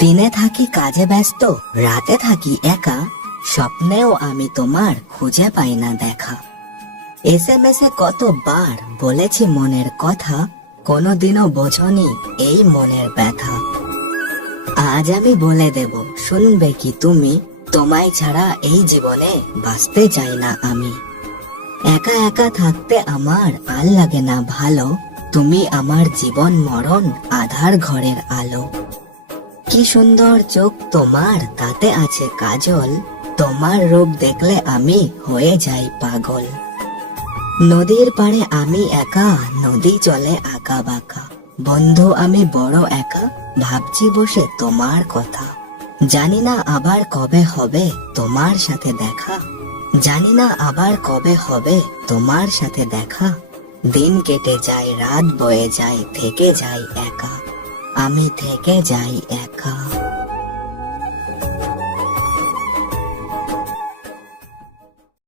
দিনে থাকি কাজে ব্যস্ত, রাতে থাকি একা, স্বপ্নেও আমি তোমার খুঁজে পাই না দেখা। SMS এ কতবার বলেছি মনের কথা, কোনোদিনও বোঝনি এই মনের ব্যথা। আজ আমি বলে দেব, শুনবে কি তুমি? তোমায় ছাড়া এই জীবনে বাঁচতে চাই না আমি। একা একা থাকতে আমার আর লাগে না ভালো, তুমি আমার জীবন মরণ আধার ঘরের আলো। কি সুন্দর চোখ তোমার, তাতে আছে কাজল, তোমার রূপ দেখলে আমি হয়ে যাই পাগল। নদীর পাড়ে আমি একা, নদী চলে আঁকা বাঁকা, বন্ধু আমি বড় একা, ভাবছি বসে তোমার কথা। জানি না আবার কবে হবে তোমার সাথে দেখা, জানি না আবার কবে হবে তোমার সাথে দেখা। দিন কেটে যায়, রাত বয়ে যায়, থেকে যাই একা, আমি থেকে যাই একা।